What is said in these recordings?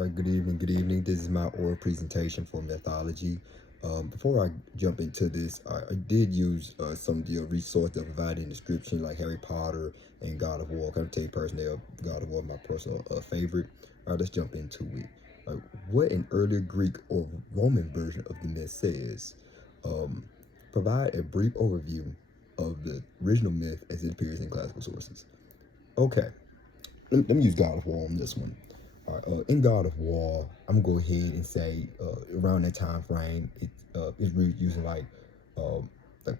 Right, good evening, good evening. This is my oral presentation for mythology. Before I jump into this, I did use some of the resources that provided in the description, like Harry Potter and God of War. I can tell you personally, God of War is my personal favorite. All right, let's jump into it. What an earlier Greek or Roman version of the myth says. Um, Provide a brief overview of the original myth as it appears in classical sources. Okay, let me use God of War on this one. In God of War, I'm gonna go ahead and say around that time frame, it's really using like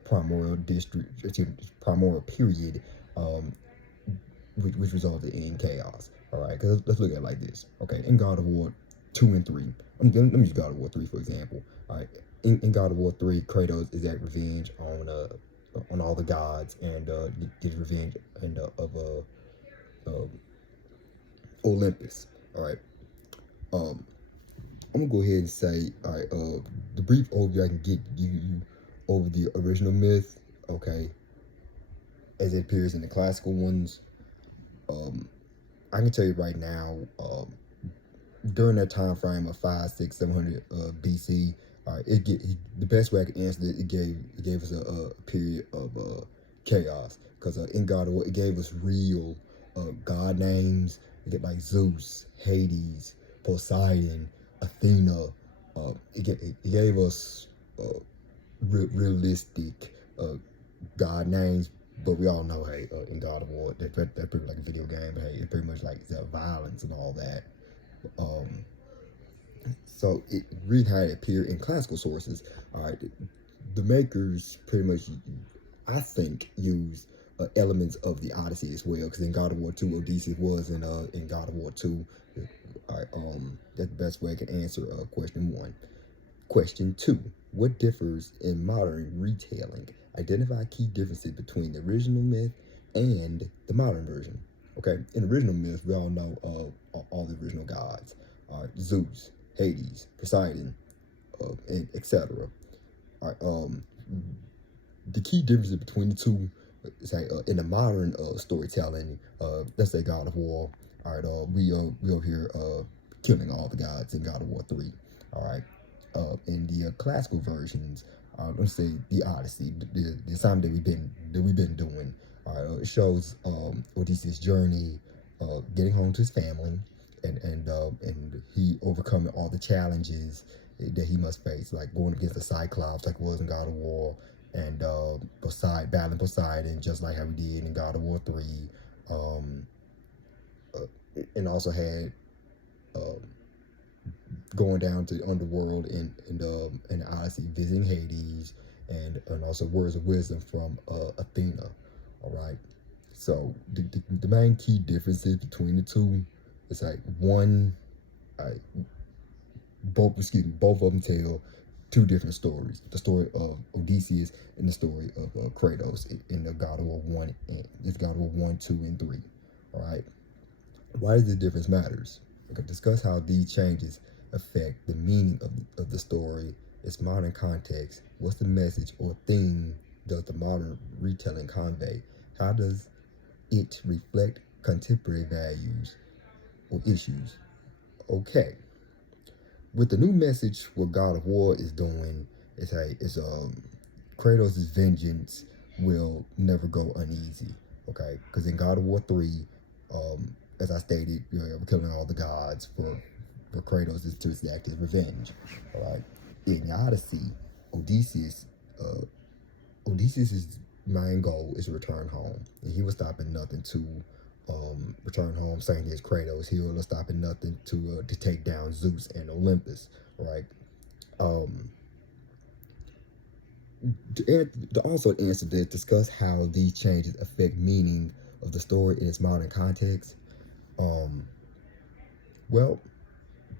primordial district, primordial period, um, which resulted in chaos. All right, because let's look at it like this. Okay, in God of War 2 and 3, let me use God of War 3 for example. All right, in God of War 3, Kratos is at revenge on all the gods and gets revenge and uh, Olympus. All right. Um, I'm gonna go ahead and say, all right. The brief overview I can give you over the original myth, okay, as it appears in the classical ones. Um, I can tell you right now. During that time frame of 5, 6, 700 BC, the best way I could answer it, it gave us a period of chaos because in God of War it gave us real god names. You get like Zeus, Hades, Poseidon, Athena. It gave us realistic uh, god names. But we all know, hey, in God of War, that pretty like a video game. But hey, it's pretty much like the violence and all that. Um, so it read how it appeared in classical sources. All right, the makers pretty much, I think, use elements of the Odyssey as well. Because in God of War 2, Odysseus was in God of War 2. All right, that's the best way I can answer question 1. Question 2: what differs in modern retelling? Identify key differences between the original myth and the modern version. Okay, in the original myth, we all know all the original gods: Zeus, Hades, Poseidon, and etc. All right, the key differences between the two is like in the modern storytelling. Let's say God of War. All right, we over here killing all the gods in God of War 3. All right, in the classical versions, let's say the Odyssey, the assignment that we've been doing. It shows Odysseus' journey, getting home to his family, and he overcoming all the challenges that he must face, like going against the Cyclops, like it was in God of War, and battling Poseidon, just like how we did in God of War 3, um, uh, and also had um, going down to the underworld in Odyssey, visiting Hades, and also words of wisdom from Athena. All right. So the main key differences between the two is like one, I both of them tell two different stories: the story of Odysseus and the story of Kratos in the God of War 1 and this God of War 1, 2, and 3. All right. Why does the difference matters? Okay, discuss how these changes affect the meaning of the story, its modern context. What's the message or theme does the modern retelling convey? How does it reflect contemporary values or issues? Okay, with the new message, what God of War is doing is Kratos' vengeance will never go uneasy. Okay, because in God of War 3, as I stated, we're killing all the gods for Kratos is to exact his revenge. All right, in the Odyssey, Odysseus, uh, Odysseus' main goal is to return home, and he was stopping nothing to return home, saying his Kratos. He was stopping nothing to take down Zeus and Olympus, right? Um, to also answer this, discuss how these changes affect meaning of the story in its modern context. Um, well,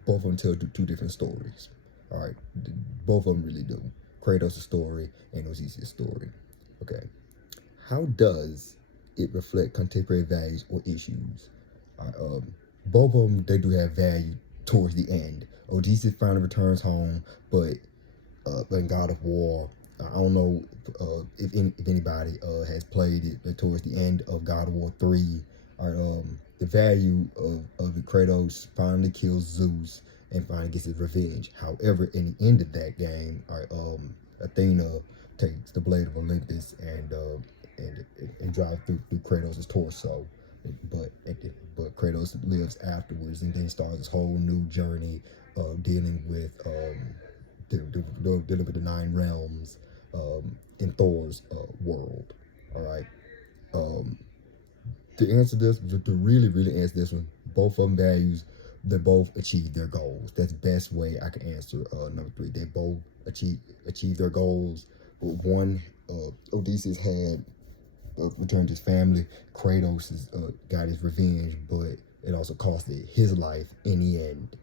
both of them tell two different stories. All right, both of them really do. Kratos' story and Odysseus' story. Okay, how does it reflect contemporary values or issues? Both of them, they do have value towards the end. Odysseus finally returns home, but in God of War, I don't know if anybody has played it, but towards the end of God of War 3, the value of the Kratos finally kills Zeus and finally gets his revenge. However, in the end of that game, Athena takes the blade of Olympus and drives through Kratos' torso. But Kratos lives afterwards and then starts this whole new journey dealing with dealing with the nine realms in Thor's world. All right. Um, to answer this, to really answer this one, both of them values, they both achieve their goals. That's the best way I can answer number 3. They both achieve their goals. One, Odysseus had returned his family. Kratos got his revenge, but it also costed his life in the end.